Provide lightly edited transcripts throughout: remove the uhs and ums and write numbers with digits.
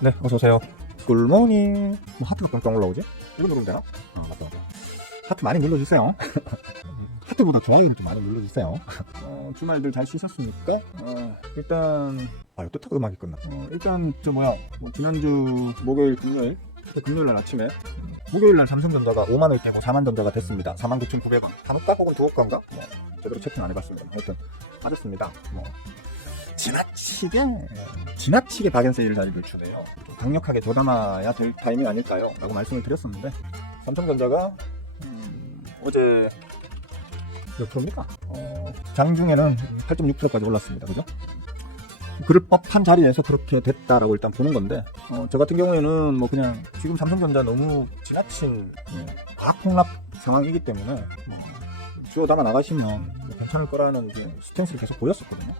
네, 어서오세요. 굿모닝. 뭐 하트가 뿅뿅 올라오지? 이거 누르면 되나? 맞다. 하트 많이 눌러주세요. 하트보다 좋아요를 좀 많이 눌러주세요. 주말들 잘 쉬셨습니까? 일단 뜻하고 음악이 끝나. 일단 지난주 목요일 금요일날 아침에 목요일날 삼성전자가 5만을 깨고 4만 전자가 됐습니다. 49,900원. 한옥가 혹은 두옥가인가? 제대로 체킹 안 해봤습니다. 하여튼 빠졌습니다. 지나치게 박연세일 자리를 주네요. 좀 강력하게 조담아야 될 타이밍 아닐까요? 라고 말씀을 드렸었는데 삼성전자가 어제 몇 프로입니까? 장중에는 8.6%까지 올랐습니다. 그죠? 그럴 법한 자리에서 그렇게 됐다라고 일단 보는 건데 저 같은 경우에는 그냥 지금 삼성전자 너무 지나친 과학 폭락 상황이기 때문에 주워 담아 나가시면 괜찮을 거라는 스탠스를 계속 보였었거든요.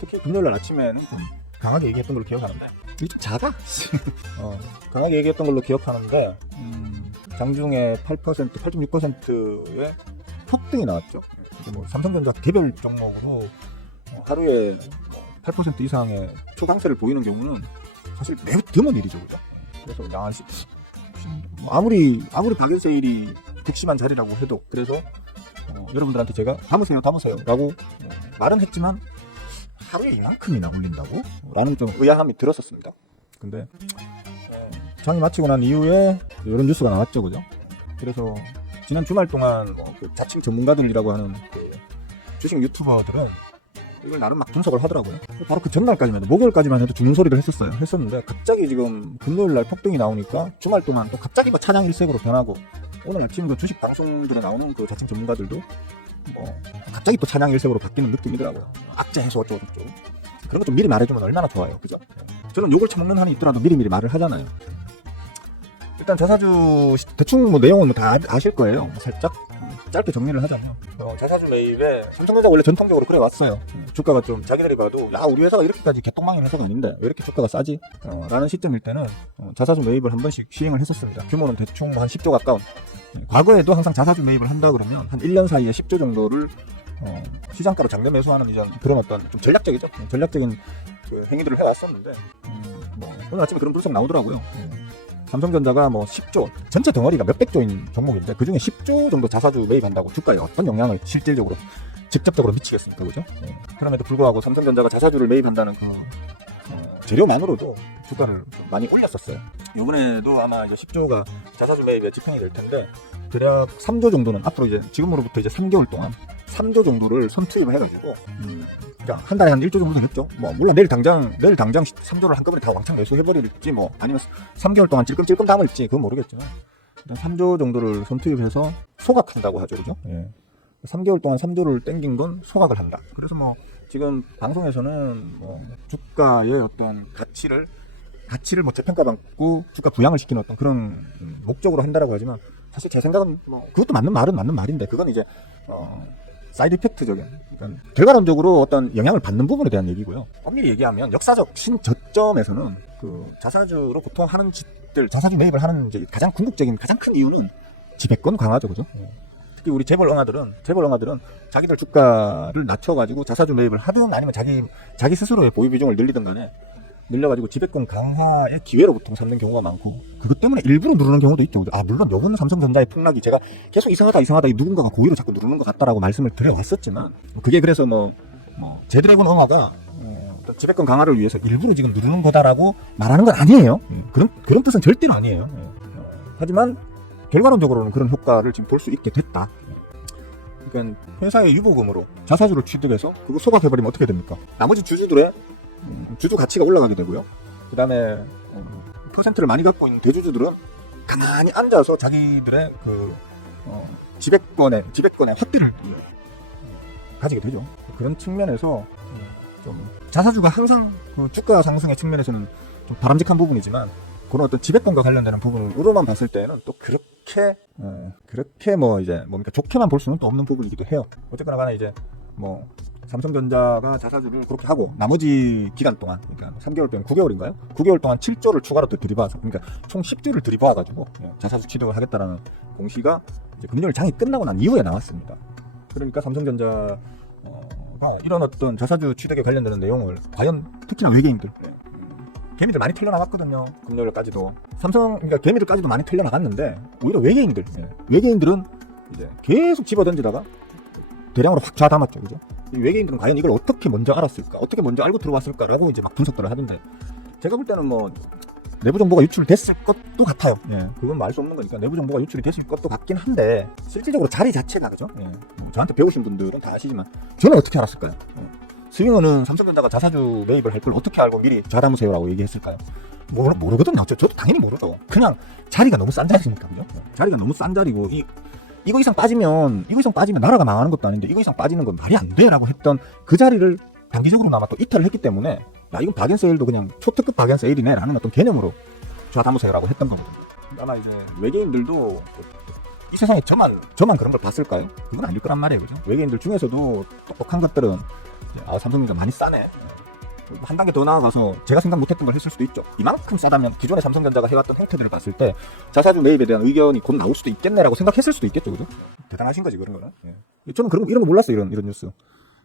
특히 금요일날 아침에는 좀 강하게 얘기했던 걸로 기억하는데 이게 좀 작아? 강하게 얘기했던 걸로 기억하는데 장중에 8.6%의 폭등이 나왔죠. 삼성전자 개별 종목으로 하루에 8% 이상의 초강세를 보이는 경우는 사실 매우 드문 일이죠. 그죠? 그래서 아무리 박연세일이 극심한 자리라고 해도 그래서 여러분들한테 제가 담으세요 라고 말은 했지만 하루에 이만큼이나 올린다고? 라는 좀 의아함이 들었었습니다. 근데 장이 마치고 난 이후에 이런 뉴스가 나왔죠. 그죠? 그래서 지난 주말 동안 자칭 전문가들이라고 하는 주식 유튜버들은 이걸 나름 막 분석을 하더라고요. 바로 그 전날까지만 해도 목요일까지만 해도 죽는 소리를 했었는데 갑자기 지금 금요일날 폭등이 나오니까 주말 동안 또 갑자기 차량 일색으로 변하고 오늘 아침 그 주식 방송들에 나오는 그 자칭 전문가들도 갑자기 또 찬양 일색으로 바뀌는 느낌이더라고요. 악재 해소 어쩌고 그런 거 좀 미리 말해주면 얼마나 좋아요. 그죠? 저는 욕을 처먹는 한이 있더라도 미리 말을 하잖아요. 일단 자사주 대충 내용은 다 아실 거예요. 살짝 짧게 정리를 하자면 자사주 매입에 삼성전자 원래 전통적으로 그래 왔어요. 주가가 좀 자기들이 봐도 우리 회사가 이렇게까지 개똥망인 회사가 아닌데 왜 이렇게 주가가 싸지? 라는 시점일 때는 자사주 매입을 한 번씩 시행을 했었습니다. 규모는 대충 한 10조 가까운. 과거에도 항상 자사주 매입을 한다 그러면 한 1년 사이에 10조 정도를 시장가로 장려 매수하는 그런 어떤 좀 전략적인 그 행위들을 해왔었는데 오늘 아침에 그런 분석 나오더라고요. 삼성전자가 10조 전체 덩어리가 몇백 조인 종목인데 그중에 10조 정도 자사주 매입한다고 주가에 어떤 영향을 실질적으로 직접적으로 미치겠습니까? 그죠? 그럼에도 불구하고 삼성전자가 자사주를 매입한다는 재료만으로도 주가를 좀 많이 올렸었어요. 이번에도 아마 이제 10조가 자사주 매입에 집행이 될 텐데 대략 3조 정도는 앞으로 지금으로부터 이제 3개월 동안 3조 정도를 선투입을 해가지고 그러니까 한 달에 한 1조 정도 되겠죠. 물론 내일 당장 3조를 한꺼번에 다 왕창 매수해버릴지 아니면 3개월 동안 찔끔찔끔 담을지 그건 모르겠지만 일단 3조 정도를 선투입해서 소각한다고 하죠. 그죠? 3개월 동안 3조를 땡긴 건 소각을 한다. 그래서 지금 방송에서는 주가의 어떤 가치를 재평가받고 주가 부양을 시키는 어떤 그런 목적으로 한다라고 하지만 사실 제 생각은 그것도 맞는 말인데 그건 이제 사이드 이펙트적인 그러니까 결과론적으로 어떤 영향을 받는 부분에 대한 얘기고요. 엄밀히 얘기하면 역사적 신저점에서는 그 자사주로 보통 하는 짓들 자사주 매입을 하는 이제 가장 궁극적인 가장 큰 이유는 지배권 강화죠. 그죠? 특히 우리 재벌 엉아들은 자기들 주가를 낮춰가지고 자사주 매입을 하든 아니면 자기 스스로의 보유 비중을 늘리든 간에 늘려가지고 지배권 강화의 기회로 보통 삼는 경우가 많고 그것 때문에 일부러 누르는 경우도 있죠. 물론 요번 삼성전자의 폭락이 제가 계속 이상하다 누군가가 고의로 자꾸 누르는 것 같다라고 말씀을 드려왔었지만 그게 그래서 제드래곤 엉아가 지배권 강화를 위해서 일부러 지금 누르는 거다라고 말하는 건 아니에요. 그런 뜻은 절대로 아니에요. 하지만 결과론적으로는 그런 효과를 지금 볼 수 있게 됐다. 그러니까 회사의 유보금으로 자사주를 취득해서 그거 소각해버리면 어떻게 됩니까? 나머지 주주들의 주주 가치가 올라가게 되고요. 그 다음에 퍼센트를 많이 갖고 있는 대주주들은 가만히 앉아서 자기들의 지배권의 확대를 가지게 되죠. 그런 측면에서 좀 자사주가 항상 주가 상승의 측면에서는 좀 바람직한 부분이지만 그런 어떤 지배권과 관련되는 부분으로만 봤을 때는 또 그렇게 좋게만 볼 수는 또 없는 부분이기도 해요. 어쨌거나 간에 이제 삼성전자가 자사주를 그렇게 하고 나머지 기간 동안 그러니까 3개월 동안 9개월인가요? 9개월 동안 7조를 추가로 또 들이부어서 그러니까 총 10조를 들이부어가지고 자사주 취득을 하겠다라는 공시가 이제 금요일 장이 끝나고 난 이후에 나왔습니다. 그러니까 삼성전자 이런 어떤 자사주 취득에 관련되는 내용을 과연 특히나 외계인들 개미들 많이 털려나갔거든요. 금요일까지도 그러니까 개미들까지도 많이 털려나갔는데 오히려 외계인들은 이제 계속 집어던지다가 대량으로 확 좌담았죠. 그죠? 이 외계인들은 과연 이걸 어떻게 먼저 알았을까, 어떻게 먼저 알고 들어왔을까라고 이제 막 분석들을 하던데, 제가 볼 때는 뭐 내부 정보가 유출됐을 것도 같아요. 그건 뭐 알 수 없는 거니까 내부 정보가 유출이 됐을 것도 같긴 한데, 실질적으로 자리 자체가, 그죠? 저한테 배우신 분들은 다 아시지만 저는 어떻게 알았을까요? 스윙어는 삼성전자가 자사주 매입을 할 걸 어떻게 알고 미리 좌담으세요라고 얘기했을까요? 모르거든요. 저도 당연히 모르죠. 그냥 자리가 너무 싼 자리니까, 그죠? 자리가 너무 싼 자리고, 이거 이상 빠지면 나라가 망하는 것도 아닌데 이거 이상 빠지는 건 말이 안 돼라고 했던 그 자리를 단기적으로나마 또 이탈을 했기 때문에, 야, 이건 박앤세일도 그냥 초특급 박앤세일이네 라는 어떤 개념으로 좌담으세요라고 했던 거거든요. 아마 이제 외계인들도 이 세상에 저만 그런 걸 봤을까요? 그건 아닐 거란 말이에요. 그죠? 외계인들 중에서도 똑똑한 것들은 삼성전자 많이 싸네, 한 단계 더 나아가서 제가 생각 못했던 걸 했을 수도 있죠. 이만큼 싸다면 기존의 삼성전자가 해왔던 행태들을 봤을 때 자사주 매입에 대한 의견이 곧 나올 수도 있겠네라고 생각했을 수도 있겠죠. 그죠? 대단하신 거지 그런 거는. 저는 이런 거 몰랐어요. 이런 뉴스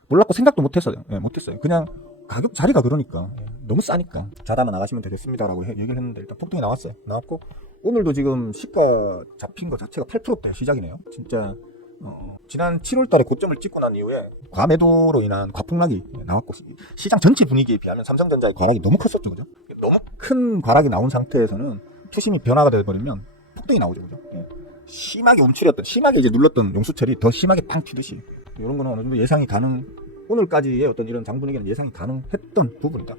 몰랐고 생각도 못했어요. 못했어요. 그냥 가격 자리가 그러니까 너무 싸니까 자담아 나가시면 되겠습니다라고 얘기를 했는데, 일단 폭등이 나왔고 오늘도 지금 시가 잡힌 거 자체가 8%대 시작이네요. 진짜 지난 7월 달에 고점을 찍고 난 이후에 과매도로 인한 과폭락이 나왔고, 시장 전체 분위기에 비하면 삼성전자의 과락이 너무 컸었죠. 그죠? 너무 큰 과락이 나온 상태에서는 투심이 변화가 되어버리면 폭등이 나오죠. 그죠? 심하게 심하게 이제 눌렀던 용수철이 더 심하게 빵 튀듯이, 이런 거는 어느 정도 예상이 오늘까지의 어떤 이런 장분위기는 예상이 가능했던 부분이다.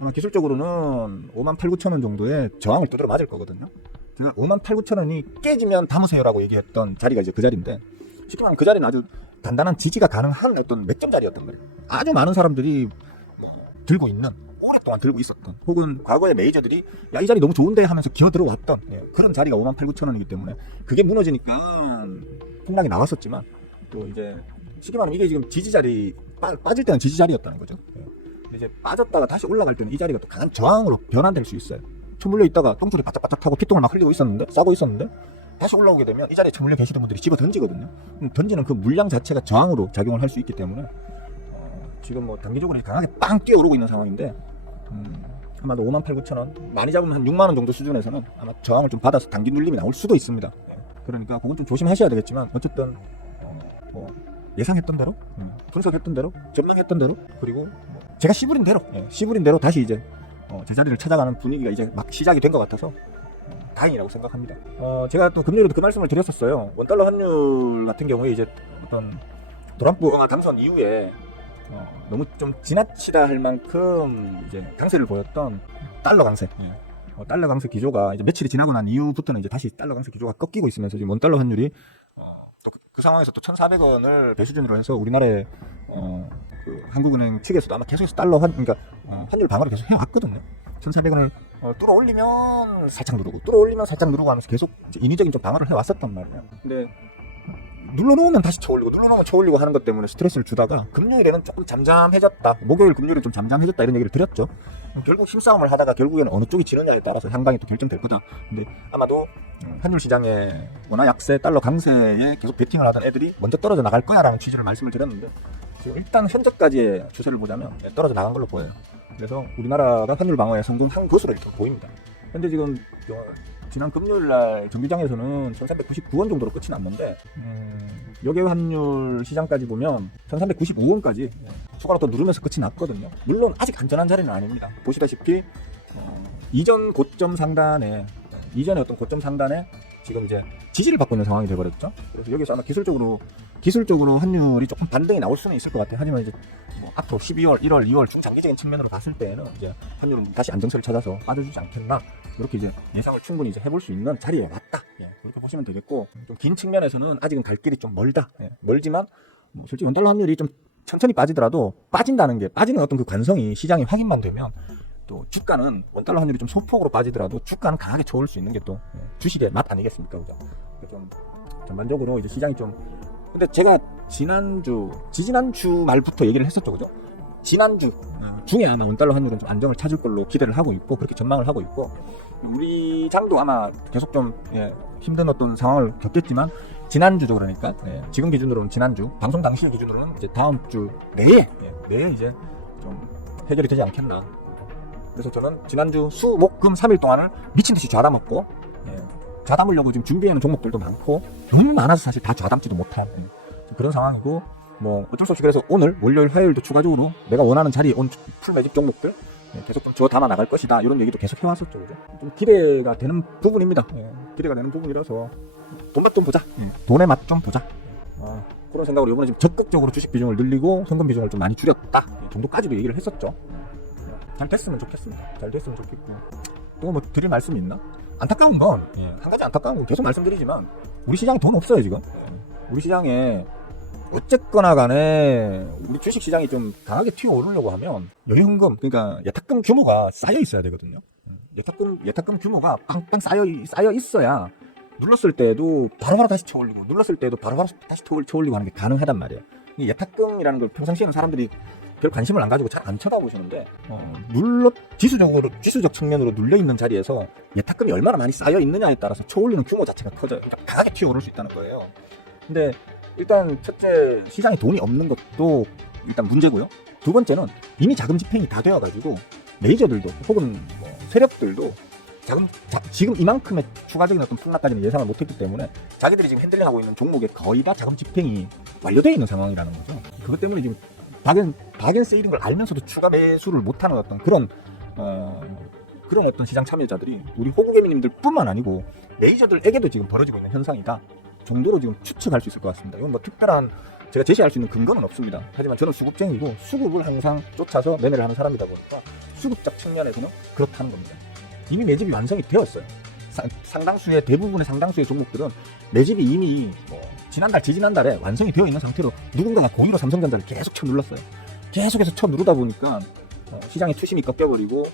아마 기술적으로는 58,900원 정도의 저항을 두드려 맞을 거거든요. 제가 58,900원이 깨지면 담으세요라고 얘기했던 자리가 이제 그 자리인데, 쉽게 말하면 그 자리는 아주 단단한 지지가 가능한 어떤 맥점 자리였단 말이에요. 아주 많은 사람들이 오랫동안 들고 있었던, 혹은 과거의 메이저들이 야, 이 자리 너무 좋은데 하면서 기어 들어왔던 그런 자리가 58,900원이기 때문에 그게 무너지니까 폭락이 나왔었지만, 또 이제 쉽게 말하면 이게 지금 지지 자리, 빠질 때는 지지 자리였다는 거죠. 이제 빠졌다가 다시 올라갈 때는 이 자리가 또 강한 저항으로 변환될 수 있어요. 처물려 있다가 똥줄이 바짝바짝 하고 피똥을 막 흘리고 싸고 있었는데 다시 올라오게 되면 이 자리에 처물려 계시던 분들이 집어 던지거든요. 던지는 그 물량 자체가 저항으로 작용을 할 수 있기 때문에 지금 뭐 단기적으로 강하게 빵 뛰어오르고 있는 상황인데, 아마도 58,900원 많이 잡으면 한 6만원 정도 수준에서는 아마 저항을 좀 받아서 단기 눌림이 나올 수도 있습니다. 그러니까 그건 좀 조심하셔야 되겠지만, 어쨌든 예상했던 대로, 분석했던 대로, 전망했던 대로, 그리고 제가 시부린 대로 다시 이제 제자리를 찾아가는 분위기가 이제 막 시작이 된 것 같아서 다행이라고 생각합니다. 제가 또 금요일에도 그 말씀을 드렸었어요. 원달러 환율 같은 경우에 이제 어떤 트럼프 당선 이후에 너무 좀 지나치다 할 만큼 이제 강세를 보였던 달러 강세. 달러 강세 기조가 이제 며칠이 지나고 난 이후부터는 이제 다시 달러 강세 기조가 꺾이고 있으면서 지금 원달러 환율이 또 그 상황에서 또 1,400원을 배수준으로 해서 우리나라의 그 한국은행 측에서도 아마 계속해서 그러니까 환율 방어를 계속 해왔거든요. 1,400원을 뚫어 올리면 살짝 누르고 하면서 계속 이제 인위적인 좀 방어를 해왔었단 말이에요. 근데 눌러놓으면 다시 쳐올리고 하는 것 때문에 스트레스를 주다가 금요일에는 조금 잠잠해졌다. 목요일 금요일에 좀 잠잠해졌다 이런 얘기를 드렸죠. 결국 힘싸움을 하다가 결국에는 어느 쪽이 지느냐에 따라서 향방이 또 결정될 거다. 근데 아마도 환율 시장의 원화 약세, 달러 강세에 계속 베팅을 하던 애들이 먼저 떨어져 나갈 거야라는 취지를 말씀을 드렸는데, 지금 일단 현재까지의 추세를 보자면 떨어져 나간 걸로 보여요. 그래서 우리나라가 환율 방어에 성공한 것으로 이렇게 보입니다. 현재 지금 지난 금요일날 정비장에서는 1,399원 정도로 끝이 났는데, 역외 환율 시장까지 보면 1,395원까지 추가로 더 누르면서 끝이 났거든요. 물론 아직 안전한 자리는 아닙니다. 보시다시피 이전의 어떤 고점 상단에 지금 이제 지지를 받고 있는 상황이 되어버렸죠. 그래서 여기서 아마 기술적으로 환율이 조금 반등이 나올 수는 있을 것 같아요. 하지만 이제 앞으로 12월, 1월, 2월 중장기적인 측면으로 봤을 때에는 이제 환율은 다시 안정세를 찾아서 빠져주지 않겠나, 이렇게 이제 예상을 충분히 이제 해볼 수 있는 자리에 왔다. 그렇게 보시면 되겠고, 좀 긴 측면에서는 아직은 갈 길이 좀 멀다. 멀지만 솔직히 원달러 환율이 좀 천천히 빠지더라도 빠지는 어떤 그 관성이 시장이 확인만 되면, 또 주가는 원달러 환율이 좀 소폭으로 빠지더라도 주가는 강하게 쳐올 수 있는 게 또 주식의 맛 아니겠습니까? 그죠? 좀 전반적으로 이제 시장이 좀, 근데 제가 지지난주 말부터 얘기를 했었죠. 그죠? 지난주 중에 아마 원달러 환율은 좀 안정을 찾을 걸로 기대를 하고 있고, 그렇게 전망을 하고 있고, 우리 장도 아마 계속 좀 힘든 어떤 상황을 겪겠지만 지난주죠. 그러니까 지금 기준으로는 지난주, 방송 당시 기준으로는 이제 다음 주 내에 이제 좀 해결이 되지 않겠나. 그래서 저는 지난주 수, 목, 금 3일 동안을 미친듯이 좌담았고, 좌담으려고 지금 준비해놓은 종목들도 많고, 너무 많아서 사실 다 좌담지도 못한 그런 상황이고, 뭐 어쩔 수 없이 그래서 오늘 월요일 화요일도 추가적으로 내가 원하는 자리에 온 풀 매집 종목들 계속 좀 줘 담아 나갈 것이다, 이런 얘기도 계속 해왔었죠. 그죠? 좀 기대가 되는 부분입니다. 기대가 되는 부분이라서 돈 맛 좀 보자, 돈의 맛 좀 보자, 그런 생각으로 이번에 지금 적극적으로 주식 비중을 늘리고 현금 비중을 좀 많이 줄였다 정도까지도 얘기를 했었죠. 잘 됐으면 좋겠습니다. 잘 됐으면 좋겠고, 또 뭐 드릴 말씀이 있나? 안타까운 건 한 가지 안타까운 건 계속 말씀드리지만, 우리 시장에 돈 없어요 지금. 우리 시장에 어쨌거나 간에 우리 주식 시장이 좀 강하게 튀어오르려고 하면 여유현금, 그러니까 예탁금 규모가 쌓여 있어야 되거든요. 예탁금 규모가 빵빵 쌓여 있어야 눌렀을 때도 바로바로 다시 쳐올리고, 눌렀을 때도 바로바로 다시 쳐올리고 하는 게 가능하단 말이에요. 이 예탁금이라는 걸 평상시에는 사람들이 별 관심을 안 가지고 잘 안 쳐다보시는데, 지수적 측면으로 눌려있는 자리에서 예탁금이 얼마나 많이 쌓여 있느냐에 따라서 쳐올리는 규모 자체가 커져요. 그러니까 강하게 튀어오를 수 있다는 거예요. 근데 일단 첫째, 시장에 돈이 없는 것도 일단 문제고요. 두 번째는 이미 자금 집행이 다 되어가지고 메이저들도 혹은 뭐 세력들도 지금 이만큼의 추가적인 어떤 폭락까지는 예상을 못했기 때문에 자기들이 지금 핸들링하고 있는 종목에 거의 다 자금 집행이 완료되어 있는 상황이라는 거죠. 그것 때문에 지금 박앤 세일인 걸 알면서도 추가 매수를 못하는 어떤 그런 어떤 시장 참여자들이 우리 호구개미님들 뿐만 아니고 메이저들에게도 지금 벌어지고 있는 현상이다 정도로 지금 추측할 수 있을 것 같습니다. 이건 뭐 특별한 제가 제시할 수 있는 근거는 없습니다. 하지만 저는 수급쟁이고 수급을 항상 쫓아서 매매를 하는 사람이다 보니까 수급적 측면에서는 그렇다는 겁니다. 이미 매집이 완성이 되었어요. 대부분의 상당수의 종목들은 매집이 이미 지지난달에 완성이 되어 있는 상태로 누군가가 고의로 삼성전자를 계속 쳐눌렀어요. 계속해서 쳐누르다 보니까 시장의 투심이 꺾여버리고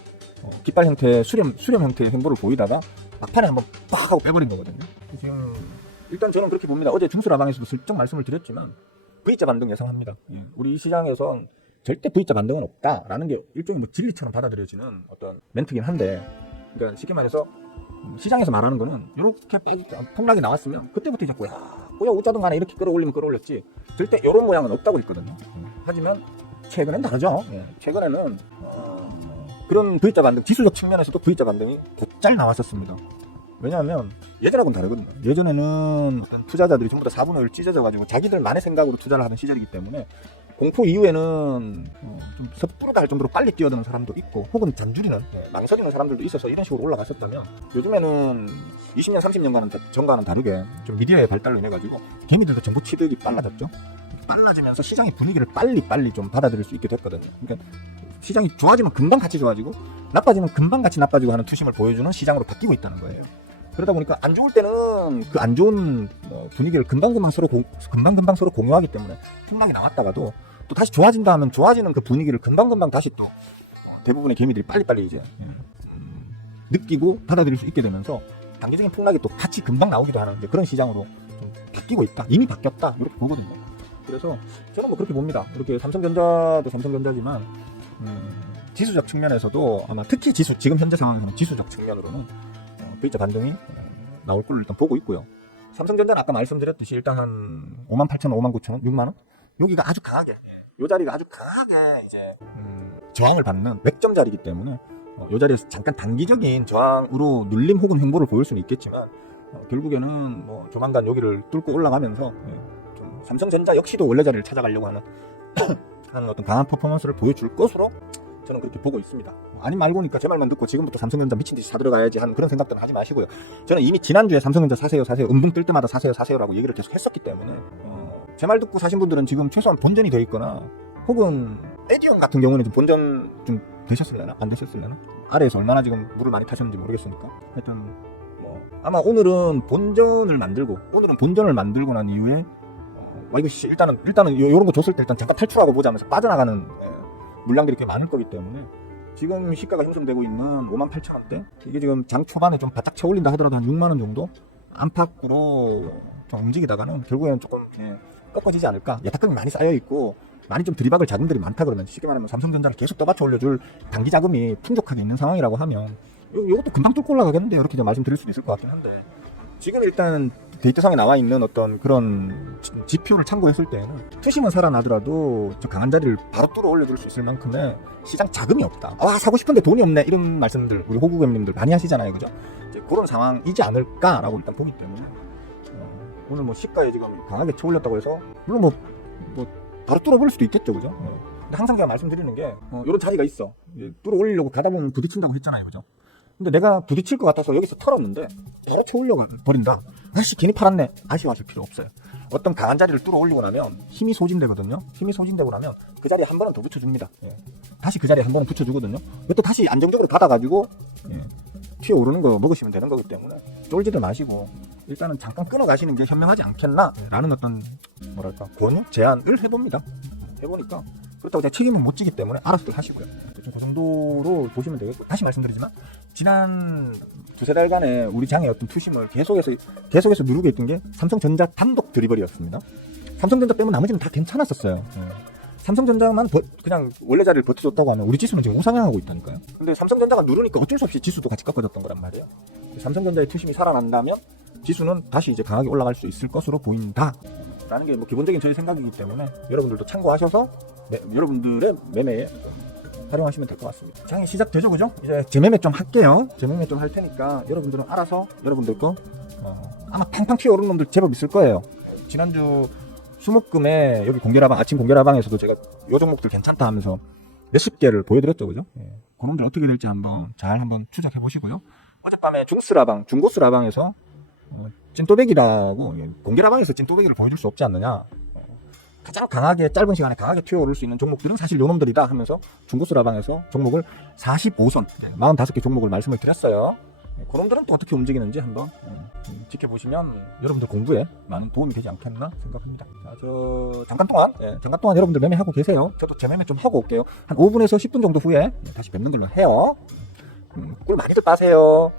깃발 형태의 수렴 형태의 행보를 보이다가 막판에 한번 빡 하고 빼버린 거거든요. 지금 일단 저는 그렇게 봅니다. 어제 중수라방에서도 슬쩍 말씀을 드렸지만 V자 반등 예상합니다. 우리 시장에선 절대 V자 반등은 없다라는 게 일종의 뭐 진리처럼 받아들여지는 어떤 멘트긴 한데, 그러니까 쉽게 말해서 시장에서 말하는 거는 이렇게 폭락이 나왔으면 그때부터 이제 뭐야 우짜든 간에 이렇게 끌어올리면 끌어올렸지 절대 이런 모양은 없다고 했거든요. 하지만 최근엔 다르죠. 최근에는 그런 V자 반등, 지수적 측면에서도 V자 반등이 곧잘 나왔었습니다. 왜냐하면 예전하고는 다르거든요. 예전에는 어떤 투자자들이 전부 다 4분의 1 찢어져가지고 자기들만의 생각으로 투자를 하던 시절이기 때문에 공포 이후에는 좀 섣부르다 할 정도로 빨리 뛰어드는 사람도 있고, 혹은 잔줄이는 망설이는 사람들도 있어서 이런 식으로 올라갔었다면, 요즘에는 20년 30년간 전과는 다르게 좀 미디어의 발달로 인해가지고 개미들도 정보 취득이 빨라졌죠. 빨라지면서 시장의 분위기를 빨리 좀 받아들일 수 있게 됐거든요. 그러니까 시장이 좋아지면 금방 같이 좋아지고 나빠지면 금방 같이 나빠지고 하는 투심을 보여주는 시장으로 바뀌고 있다는 거예요. 그러다 보니까 안 좋을 때는 그 안 좋은 분위기를 금방금방 서로 공유하기 때문에 폭락이 나왔다가도 또 다시 좋아진다 하면 좋아지는 그 분위기를 금방금방 다시 또 대부분의 개미들이 빨리 이제 느끼고 받아들일 수 있게 되면서 단기적인 폭락이 또 같이 금방 나오기도 하는 그런 시장으로 좀 바뀌고 있다, 이미 바뀌었다, 이렇게 보거든요. 그래서 저는 뭐 그렇게 봅니다. 이렇게 삼성전자도 삼성전자지만 지수적 측면에서도 아마 특히 지금 현재 상황에서는 지수적 측면으로는 V자 반등이 나올 걸 일단 보고 있고요. 삼성전자는 아까 말씀드렸듯이 일단 한 58,000원, 59,000원, 6만원? 여기가 아주 강하게, 이 자리가 아주 강하게 이제 저항을 받는 맥점 자리이기 때문에 이 자리에서 잠깐 단기적인 저항으로 눌림 혹은 횡보를 보일 수는 있겠지만 결국에는 뭐 조만간 여기를 뚫고 올라가면서 좀 삼성전자 역시도 원래 자리를 찾아가려고 하는 어떤 강한 퍼포먼스를 보여줄 것으로 저는 그렇게 보고 있습니다. 아니 말고니까 제 말만 듣고 지금부터 삼성전자 미친듯이 사들어가야지 하는 그런 생각들은 하지 마시고요. 저는 이미 지난주에 삼성전자 사세요 음봉 뜰 때마다 사세요라고 얘기를 계속 했었기 때문에 제 말 듣고 사신 분들은 지금 최소한 본전이 돼 있거나, 혹은 에디언 같은 경우는 본전 좀 되셨을려나? 안 되셨을려나? 아래에서 얼마나 지금 물을 많이 타셨는지 모르겠으니까 하여튼 아마 오늘은 본전을 만들고 난 이후에 이거 일단은 요런 거 줬을 때 일단 잠깐 탈출하고 보자면서 빠져나가는 물량들이 꽤 많을 거기 때문에 지금 시가가 형성되고 있는 58,000원대, 이게 지금 장 초반에 좀 바짝 쳐올린다 하더라도 한 6만원 정도 안팎으로 좀 움직이다가는 결국에는 조금 꺾어지지 않을까. 예탁금이 많이 쌓여있고 많이 좀 들이박을 자금들이 많다 그러면, 쉽게 말하면 삼성전자를 계속 떠받쳐 올려줄 단기 자금이 풍족하게 있는 상황이라고 하면 이것도 금방 뚫고 올라가겠는데, 이렇게 말씀드릴 수도 있을 것 같긴 한데, 지금 일단 데이터상에 나와 있는 어떤 그런 지표를 참고했을 때는 투심은 살아나더라도 저 강한 자리를 바로 뚫어 올려줄 수 있을 만큼의 시장 자금이 없다. 와, 사고 싶은데 돈이 없네. 이런 말씀들 우리 호구개님들 많이 하시잖아요, 그죠? 이제 그런 상황이지 않을까라고 일단 보기 때문에 오늘 뭐 시가에 지금 강하게 쳐올렸다고 해서 물론 뭐 바로 뚫어버릴 수도 있겠죠, 그죠? 근데 항상 제가 말씀드리는 게 이런 자리가 있어. 뚫어 올리려고 가다 보면 부딪힌다고 했잖아요, 그죠? 근데 내가 부딪힐 것 같아서 여기서 털었는데 바로 쳐올려 버린다. 아씨 괜히 팔았네. 아쉬워하실 필요 없어요. 어떤 강한 자리를 뚫어 올리고 나면 힘이 소진되거든요. 힘이 소진되고 나면 그 자리에 한 번은 더 붙여줍니다. 다시 그 자리에 한 번은 붙여주거든요. 또 다시 안정적으로 받아가지고 튀어오르는 거 먹으시면 되는 거기 때문에 쫄지도 마시고 일단은 잠깐 끊어가시는 게 현명하지 않겠나 라는 어떤 뭐랄까 권유? 제안을 해봅니다. 해보니까 그렇다고 제가 책임은 못 지기 때문에 알아서들 하시고요. 그 정도로 보시면 되겠고, 다시 말씀드리지만 지난 두세 달간의 우리 장의 어떤 투심을 계속해서 누르고 있던 게 삼성전자 단독 드리블이었습니다. 삼성전자 빼면 나머지는 다 괜찮았었어요. 삼성전자만 그냥 원래 자리를 버텨줬다고 하면 우리 지수는 지금 우상향하고 있다니까요. 근데 삼성전자가 누르니까 어쩔 수 없이 지수도 같이 꺾어졌던 거란 말이에요. 삼성전자의 투심이 살아난다면 지수는 다시 이제 강하게 올라갈 수 있을 것으로 보인다 라는 게 뭐 기본적인 저희 생각이기 때문에 여러분들도 참고하셔서 여러분들의 매매에 활용하시면 될 것 같습니다. 장이 시작되죠, 그죠? 이제 재매매 좀 할게요. 재매매 좀 할 테니까 여러분들은 알아서 여러분들 거 아마 팡팡 튀어오르는 놈들 제법 있을 거예요. 지난주 수목금에 여기 공개라방, 아침 공개라방에서도 제가 요 종목들 괜찮다 하면서 몇십 개를 보여드렸죠, 그죠? 그놈들 어떻게 될지 잘 한번 추적해 보시고요. 어젯밤에 중고스라방에서 찐또배기라고 공개라방에서 찐또배기를 보여줄 수 없지 않느냐. 가장 강하게 짧은 시간에 강하게 튀어오를 수 있는 종목들은 사실 요 놈들이다 하면서 중고스라방에서 종목을 45선 45개 종목을 말씀을 드렸어요. 그 놈들은 또 어떻게 움직이는지 한번 지켜보시면 여러분들 공부에 많은 도움이 되지 않겠나 생각합니다. 자, 잠깐 동안 여러분들 매매하고 계세요. 저도 재매매 좀 하고 올게요. 한 5분에서 10분 정도 후에 다시 뵙는 걸로 해요. 꿀 많이들 빠세요.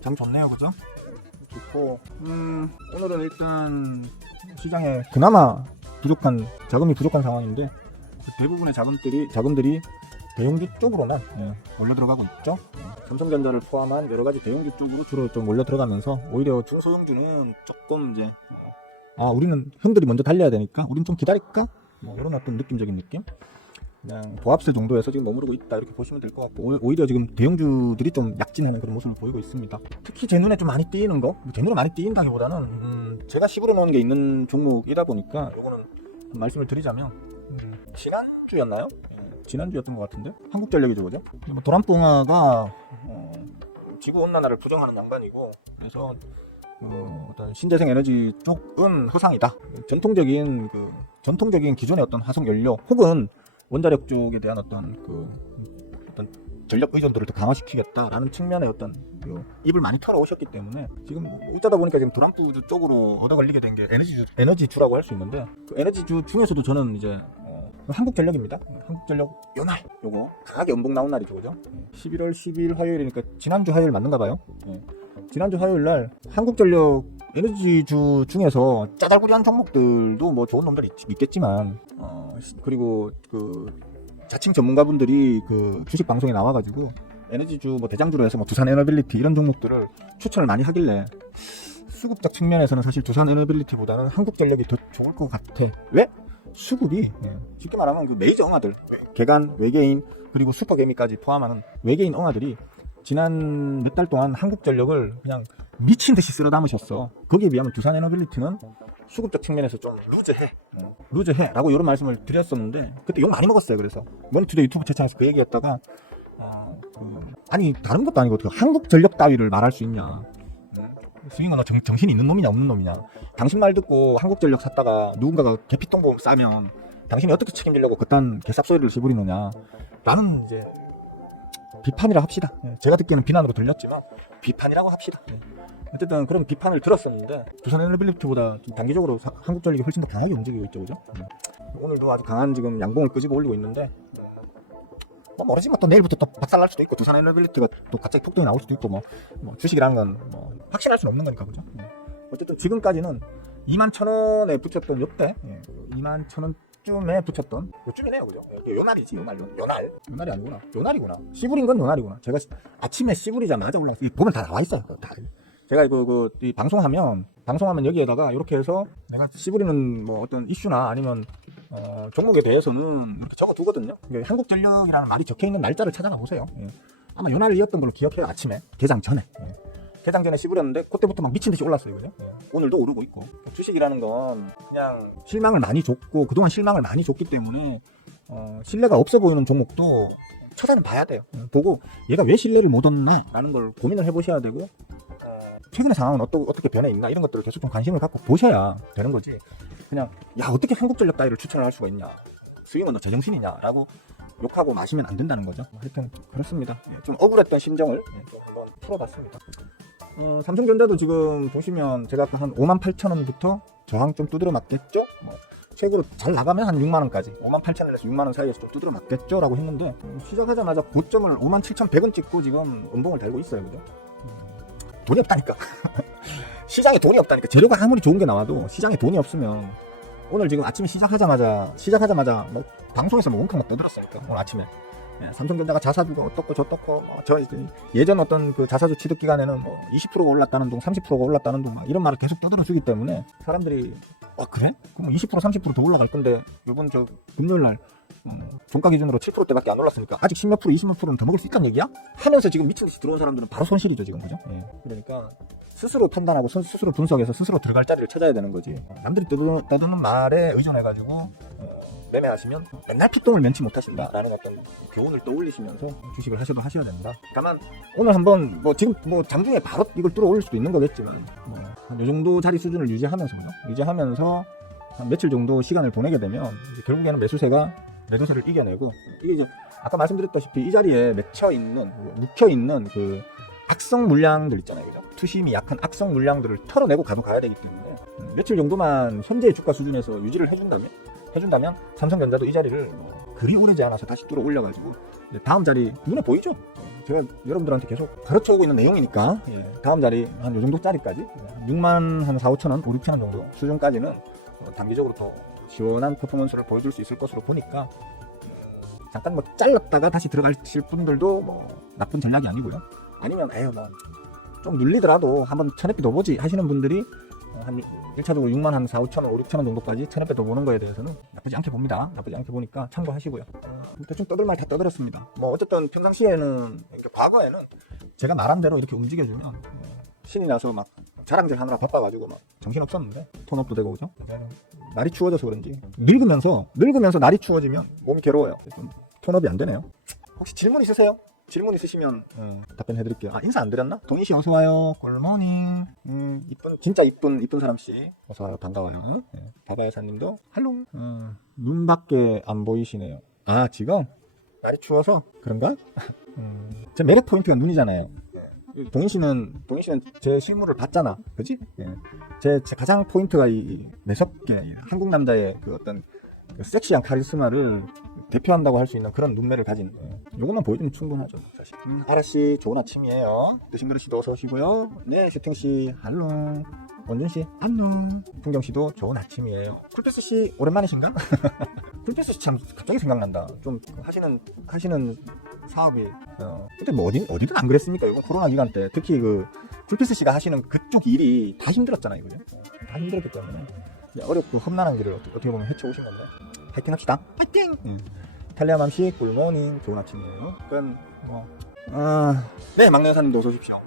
장 좋네요, 그죠? 좋고 오늘은 일단 시장에 그나마 자금이 부족한 상황인데 대부분의 자금들이 대형주 쪽으로만 몰려 들어가고 있죠. 삼성전자를 포함한 여러 가지 대형주 쪽으로 주로 좀 몰려 들어가면서 오히려 중소형주는 조금 이제 우리는 형들이 먼저 달려야 되니까 우린 좀 기다릴까? 이런 어떤 느낌적인 느낌? 그냥 보합세 정도에서 지금 머무르고 있다 이렇게 보시면 될 것 같고, 오히려 지금 대형주들이 좀 약진하는 그런 모습을 보이고 있습니다. 특히 제 눈에 좀 많이 띄이는 거, 제 눈에 많이 띄인다기보다는 제가 씹으러 놓은 게 있는 종목이다 보니까 요거는 말씀을 드리자면 지난주였나요? 지난주였던 것 같은데 한국전력이죠, 그죠? 뭐 도란뽕화가 지구온난화를 부정하는 양반이고, 그래서 어떤 신재생 에너지 쪽은 후상이다. 전통적인 기존의 어떤 화석 연료 혹은 원자력 쪽에 대한 어떤 전력 의존도를 더 강화시키겠다라는 측면의 어떤 입을 많이 털어오셨기 때문에 지금 어쩌다 보니까 지금 도란푸드 쪽으로 얻어 걸리게 된 게 에너지주라고 할 수 있는데, 그 에너지주 중에서도 저는 이제 한국전력입니다. 한국전력 요날 요거 강하게 연봉 나온 날이죠, 그죠? 11월 10일 화요일이니까 지난주 화요일 맞는가 봐요. 지난주 화요일 날 한국전력 에너지주 중에서 짜잘구리한 종목들도 뭐 좋은 놈들이 있겠지만 그리고 그 자칭 전문가분들이 그 주식 방송에 나와가지고 에너지주 뭐 대장주로 해서 뭐 두산 에너빌리티 이런 종목들을 추천을 많이 하길래 수급적 측면에서는 사실 두산 에너빌리티보다는 한국전력이 더 좋을 것 같아. 왜? 수급이 쉽게 말하면 그 메이저 엉아들, 개간, 외계인 그리고 슈퍼개미까지 포함하는 외계인 엉아들이 지난 몇 달 동안 한국전력을 그냥 미친 듯이 쓸어 담으셨어. 거기에 비하면 두산 에너빌리티는 수급적 측면에서 좀 루즈해 라고 이런 말씀을 드렸었는데 그때 욕 많이 먹었어요. 그래서 머니투데이 유튜브 채팅에서 그 얘기했다가 아니 다른 것도 아니고 어떻게 한국전력 따위를 말할 수 있냐. 스윙은 너 정신이 있는 놈이냐 없는 놈이냐. 당신 말 듣고 한국전력 샀다가 누군가가 개피통보 싸면 당신이 어떻게 책임지려고 그딴 개쌉소리를 씹으리느냐 라는 이제 비판이라 합시다. 제가 듣기에는 비난으로 들렸지만 비판이라고 합시다. 어쨌든 그런 비판을 들었었는데 두산 에너빌리티보다 좀 단기적으로 한국전력이 훨씬 더 강하게 움직이고 있죠, 그죠? 오늘도 아주 강한 지금 양봉을 끄집어 올리고 있는데 뭐 모르지 뭐 또 내일부터 또 박살날 수도 있고 두산 에너빌리티가 또 갑자기 폭등이 나올 수도 있고 뭐 주식이라는 건 뭐 확신할 수는 없는 거니까, 그죠? 어쨌든 지금까지는 21,000원에 붙였던 역대 21,000원 요쯤에 붙였던 요쯤이네요, 그죠? 요날이지, 요날이 아니구나. 요날이구나. 씨부린 건 요날이구나. 제가 아침에 씨부리자마자 올라왔어요. 보면 다 나와 있어요. 다. 제가 이 방송하면 여기에다가 이렇게 해서 내가 씨부리는 뭐 어떤 이슈나 아니면 종목에 대해서는 이렇게 적어두거든요. 한국전력이라는 말이 적혀있는 날짜를 찾아가 보세요. 아마 요날이었던 걸로 기억해요. 아침에 개장 전에. 개장 전에 씨부렸는데 그때부터 막 미친 듯이 올랐어요, 그죠? 오늘도 오르고 있고. 주식이라는 건 그냥 실망을 많이 줬고 그동안 실망을 많이 줬기 때문에 신뢰가 없어 보이는 종목도 찾아는 봐야 돼요. 보고 얘가 왜 신뢰를 못 얻나라는 걸 고민을 해보셔야 되고 최근의 상황은 어떻게 변해 있나 이런 것들을 계속 좀 관심을 갖고 보셔야 되는 거지. 그냥 야 어떻게 한국전력 따위를 추천을 할 수가 있냐, 수익은 너 제정신이냐라고 욕하고 마시면 안 된다는 거죠. 하여튼 그렇습니다. 좀 억울했던 심정을 좀 한번 풀어봤습니다. 삼성전자도 지금 보시면 제가 아까 한 58,000원부터 저항 좀 두드려 맞겠죠? 최고로 잘 나가면 한 6만원까지 58,000원에서 6만원 사이에서 좀 두드려 맞겠죠? 라고 했는데 시작하자마자 고점을 57,100원 찍고 지금 음봉을 달고 있어요, 그죠? 돈이 없다니까. 시장에 돈이 없다니까. 재료가 아무리 좋은 게 나와도 시장에 돈이 없으면 오늘 지금 아침에 시작하자마자 뭐 방송에서 뭐 원캉 막 떠들었으니까 오늘 아침에 삼성전자가 자사주가 어떻고 저떻고 저 예전 어떤 그 자사주 취득 기간에는 뭐 20%가 올랐다는 동 30%가 올랐다는 동 이런 말을 계속 떠들어주기 때문에 사람들이 그래? 그럼 20% 30% 더 올라갈 건데 이번 저 금요일날 종가 기준으로 7%대밖에 안 올랐으니까 아직 10몇 프로 20몇 프로는 더 먹을 수 있다는 얘기야? 하면서 지금 미친듯이 들어온 사람들은 바로 손실이죠 지금, 그죠? 그러니까 스스로 판단하고 스스로 분석해서 스스로 들어갈 자리를 찾아야 되는 거지. 남들이 떠드는 말에 의존해가지고 매매하시면 맨날 피똥을 면치 못하신다라는 어떤 교훈을 떠올리시면서 주식을 하셔야 된다. 다만 오늘 한번 뭐 지금 뭐 장중에 바로 이걸 뚫어 올릴 수도 있는 거겠지만 한 요 정도 자리 수준을 유지하면서 한 며칠 정도 시간을 보내게 되면 결국에는 매도세를 이겨내고 이게 이제 아까 말씀드렸다시피 이 자리에 묵혀있는 그 악성 물량들 있잖아요, 그죠? 투심이 약한 악성 물량들을 털어내고 가야 되기 때문에 며칠 정도만 현재의 주가 수준에서 유지를 해준다면 삼성전자도 이 자리를 그리 오르지 않아서 다시 뚫어 올려가지고 다음 자리 눈에 보이죠? 제가 여러분들한테 계속 가르쳐오고 있는 내용이니까 다음 자리 한 요 정도 짜리까지 6만 한 4, 5천원, 5, 6천원 정도 수준까지는 단기적으로 더 시원한 퍼포먼스를 보여줄 수 있을 것으로 보니까 잠깐 뭐 잘랐다가 다시 들어가실 분들도 뭐 나쁜 전략이 아니고요. 아니면 좀 눌리더라도 한번 1000회 더 보지 하시는 분들이 한 1차적으로 6만 한 4, 5천원, 5, 6천원 정도까지 1000회 더 보는 거에 대해서는 나쁘지 않게 봅니다. 나쁘지 않게 보니까 참고하시고요. 대충 떠들 말 다 떠들었습니다. 뭐 어쨌든 평상시에는 과거에는 제가 말한 대로 이렇게 움직여주면 신이 나서 막 자랑질 하느라 바빠가지고 막 정신없었는데 톤업도 되고, 그죠? 날이 추워져서 그런지 늙으면서 날이 추워지면 몸이 괴로워요. 좀 톤업이 안 되네요. 혹시 질문 있으세요? 질문 있으시면 답변해드릴게요. 인사 안 드렸나? 동희씨 어서와요. 굿모닝. 진짜 이쁜 사람씨 어서와요. 반가워요. 바바야사님도 할롱. 눈밖에 안 보이시네요. 지금 날이 추워서 그런가? 제 매력 포인트가 눈이잖아요. 동희씨는 제 실물을 봤잖아, 그지? 제 가장 포인트가 이 매섭게 한국 남자의 그 어떤 그 섹시한 카리스마를 대표한다고 할 수 있는 그런 눈매를 가진 요것만 보여주면 충분하죠, 사실. 아라씨 좋은 아침이에요. 드신그릇씨도 어서 오시고요. 네, 슈팅씨 할롱. 원준씨 안녕. 풍경씨도 좋은 아침이에요. 쿨패스씨 오랜만이신가? 쿨패스씨 참 갑자기 생각난다. 좀 하시는 사업이 근데 뭐 어디든 안 그랬습니까? 이번 코로나 기간 때 특히 그 쿨패스씨가 하시는 그쪽 일이 다 힘들었잖아요, 그죠? 다 힘들었기 때문에 어렵고 험난한 길을 어떻게 보면 헤쳐오신 건데 파이팅 합시다. 파이팅! 탈리아맘씨 굿모닝. 좋은 아침이에요. 네, 막내 여사님도 어서 오십시오.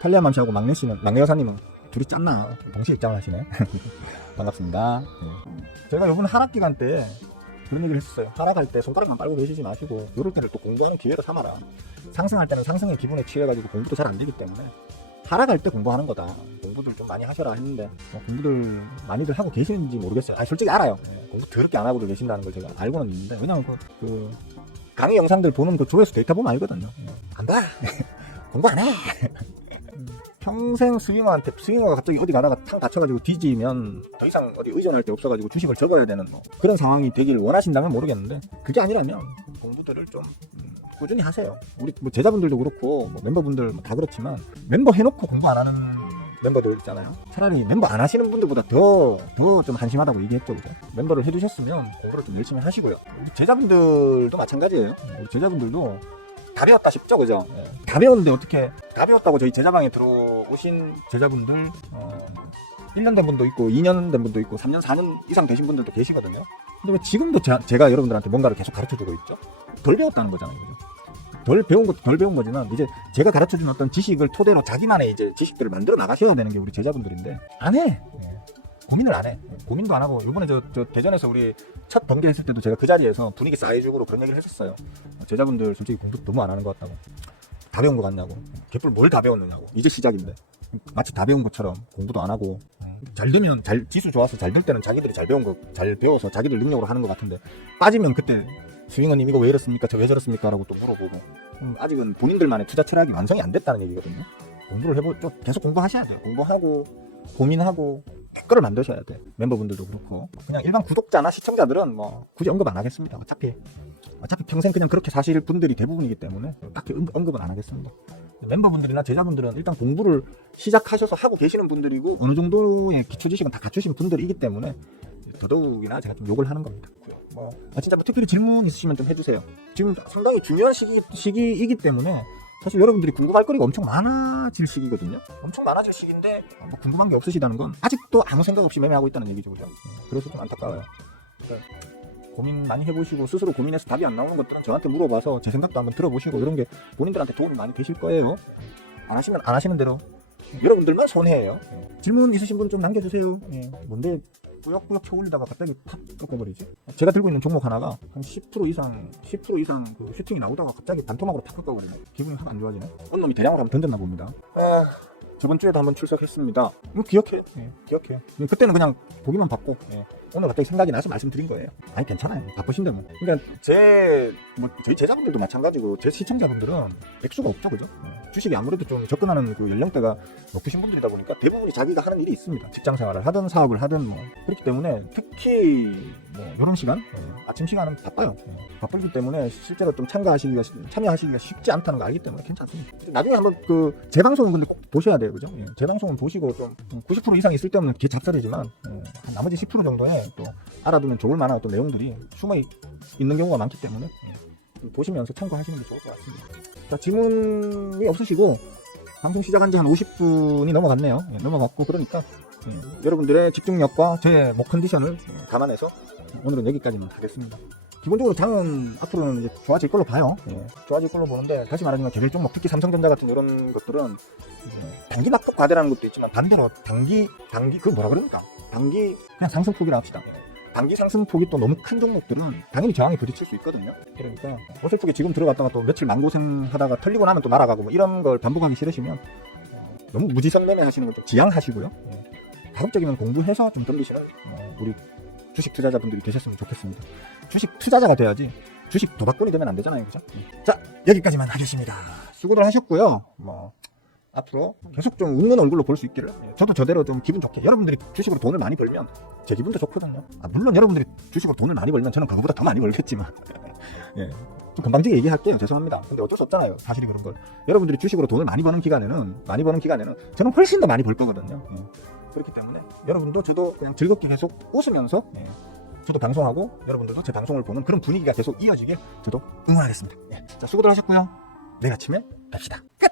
탈리아맘씨하고 막내 여사님은 둘이 짰나? 동시에 입장을 하시네. 반갑습니다. 제가 요번 하락 기간 때 그런 얘기를 했었어요. 하락할 때 손가락만 빨고 계시지 마시고 요럴 때를 또 공부하는 기회로 삼아라. 상승할 때는 상승의 기분에 취해가지고 공부도 잘 안 되기 때문에 하락할 때 공부하는 거다. 공부들 좀 많이 하셔라 했는데 공부들 많이들 하고 계시는지 모르겠어요. 솔직히 알아요. 공부 더럽게 안 하고도 계신다는 걸 제가 알고는 있는데 왜냐면 그 강의 영상들 보는 그 조회수 데이터 보면 알거든요. 안 봐. 공부 안 해. 평생 스윙어가 갑자기 어디 가다가 탕 다쳐가지고 뒤지면 더 이상 어디 의존할 데 없어가지고 주식을 접어야 되는 그런 상황이 되길 원하신다면 모르겠는데 그게 아니라면 공부들을 좀 꾸준히 하세요. 우리 제자분들도 그렇고 멤버분들 다 그렇지만 멤버 해놓고 공부 안 하는 멤버들 있잖아요. 차라리 멤버 안 하시는 분들보다 더 좀 한심하다고 얘기했죠. 그죠? 멤버를 해두셨으면 공부를 좀 열심히 하시고요. 우리 제자분들도 마찬가지예요. 우리 제자분들도 다 배웠다 싶죠, 그죠? 다 배웠는데 어떻게 다 배웠다고 저희 제자방에 들어오신 제자분들 1년 된 분도 있고 2년 된 분도 있고 3년 4년 이상 되신 분들도 계시거든요. 근데 왜 지금도 제가 여러분들한테 뭔가를 계속 가르쳐주고 있죠? 덜 배웠다는 거잖아요. 덜 배운 것도 덜 배운 거지만 이제 제가 가르쳐준 어떤 지식을 토대로 자기만의 이제 지식들을 만들어 나가셔야 되는 게 우리 제자분들인데 안 해. 고민을 안 해. 고민도 안 하고 이번에 저 대전에서 우리 첫 번개 했을 때도 제가 그 자리에서 분위기 사회적으로 그런 얘기를 했었어요. 제자분들 솔직히 공부 너무 안 하는 것 같다고. 다 배운 것 같냐고. 개뿔 뭘 다 배웠느냐고. 이제 시작인데. 마치 다 배운 것처럼 공부도 안 하고 잘 되면 지수 좋아서 잘 될 때는 자기들이 잘 배운 거 잘 배워서 자기들 능력으로 하는 것 같은데 빠지면 그때 수윙원님 이거 왜 이렇습니까? 저 왜 저렇습니까? 라고 또 물어보고 아직은 본인들만의 투자 철학이 완성이 안 됐다는 얘기거든요. 공부를 계속 공부하셔야 돼요. 공부하고 고민하고 댓글을 만드셔야 돼. 멤버분들도 그렇고 그냥 일반 구독자나 시청자들은 뭐 굳이 언급 안 하겠습니다. 어차피 평생 그냥 그렇게 사실 분들이 대부분이기 때문에 딱히 언급은 안 하겠습니다. 멤버분들이나 제자분들은 일단 공부를 시작하셔서 하고 계시는 분들이고 어느 정도의 기초 지식은 다 갖추신 분들이기 때문에 더더욱이나 제가 좀 욕을 하는 겁니다. 진짜 뭐 특별히 질문 있으시면 좀 해주세요. 지금 상당히 중요한 시기이기 때문에 사실 여러분들이 궁금할 거리가 엄청 많아질 시기거든요. 엄청 많아질 시기인데 뭐 궁금한 게 없으시다는 건 아직도 아무 생각 없이 매매하고 있다는 얘기죠. 그죠? 그래서 좀 안타까워요. 그러니까 고민 많이 해보시고 스스로 고민해서 답이 안 나오는 것들은 저한테 물어봐서 제 생각도 한번 들어보시고 이런 게 본인들한테 도움이 많이 되실 거예요. 안 하시는 대로 여러분들만 손해예요. 질문 있으신 분 좀 남겨주세요. 뭔데 꾸역꾸역 쳐 올리다가 갑자기 팍 꺾어버리지? 제가 들고 있는 종목 하나가 한 10% 이상 그 슈팅이 나오다가 갑자기 반토막으로 팍 꺾어버리네. 기분이 확 안 좋아지네. 온놈이 대량으로 한번 던졌나 봅니다. 저번 주에도 한번 출석했습니다. 이거 기억해요. 기억해요. 그때는 그냥 보기만 봤고 오늘 갑자기 생각이 나서 말씀드린 거예요. 아니 괜찮아요. 바쁘신데 뭐. 그러니까 저희 제자분들도 마찬가지고 제 시청자분들은 액수가 없죠, 그죠? 주식이 아무래도 좀 접근하는 그 연령대가 높으신 분들이다 보니까 대부분이 자기가 하는 일이 있습니다. 직장 생활을 하든 사업을 하든 뭐 그렇기 때문에 특히 뭐 이런 시간 아침 시간은 바빠요. 바쁘기 때문에 실제로 좀 참여하시기가 쉽지 않다는 거 알기 때문에 괜찮습니다. 나중에 한번 그 재방송은 근데 꼭 보셔야 돼요, 그죠? 재방송은 보시고 좀 90% 이상 있을 때는 그게 잡설이지만 나머지 10% 정도에 또 알아두면 좋을 만한 또 내용들이 숨어 있는 경우가 많기 때문에 보시면서 참고하시는 게 좋을 것 같습니다. 자, 질문이 없으시고 방송 시작한 지 한 50분이 넘어갔네요. 넘어갔고 그러니까 여러분들의 집중력과 제 목 컨디션을 감안해서 오늘은 여기까지만 하겠습니다. 기본적으로 장은 앞으로는 이제 좋아질 걸로 봐요. 좋아질 걸로 보는데 다시 말하지만 개별 종목 특히 삼성전자 같은 이런 것들은 이제 단기 낙폭 과대라는 것도 있지만 반대로 단기 그 뭐라 그럽니까? 단기 그냥 상승폭이라 합시다. 단기 상승폭이 또 너무 큰 종목들은 당연히 저항에 부딪힐 수 있거든요. 그러니까 호세 쪽에 지금 들어갔다가 또 며칠 마음고생하다가 털리고 나면 또 날아가고 뭐 이런 걸 반복하기 싫으시면 너무 무지성 매매 하시는 걸 좀 지양하시고요. 가급적이면 공부해서 좀 덤비시는 우리 주식 투자자분들이 되셨으면 좋겠습니다. 주식 투자자가 돼야지 주식 도박꾼이 되면 안 되잖아요, 그죠? 자, 여기까지만 하겠습니다. 수고들 하셨고요. 앞으로 계속 좀 웃는 얼굴로 볼 수 있기를 저도 저대로 좀 기분 좋게 여러분들이 주식으로 돈을 많이 벌면 제 기분도 좋거든요. 물론 여러분들이 주식으로 돈을 많이 벌면 저는 그거보다 더 많이 벌겠지만 좀 건방지게 얘기할게요. 죄송합니다. 근데 어쩔 수 없잖아요. 사실이 그런 걸. 여러분들이 주식으로 돈을 많이 버는 기간에는 저는 훨씬 더 많이 벌 거거든요. 그렇기 때문에 여러분도 저도 그냥 즐겁게 계속 웃으면서 저도 방송하고 여러분들도 제 방송을 보는 그런 분위기가 계속 이어지길 저도 응원하겠습니다. 자, 수고들 하셨고요. 내일 아침에 뵙시다. 끝!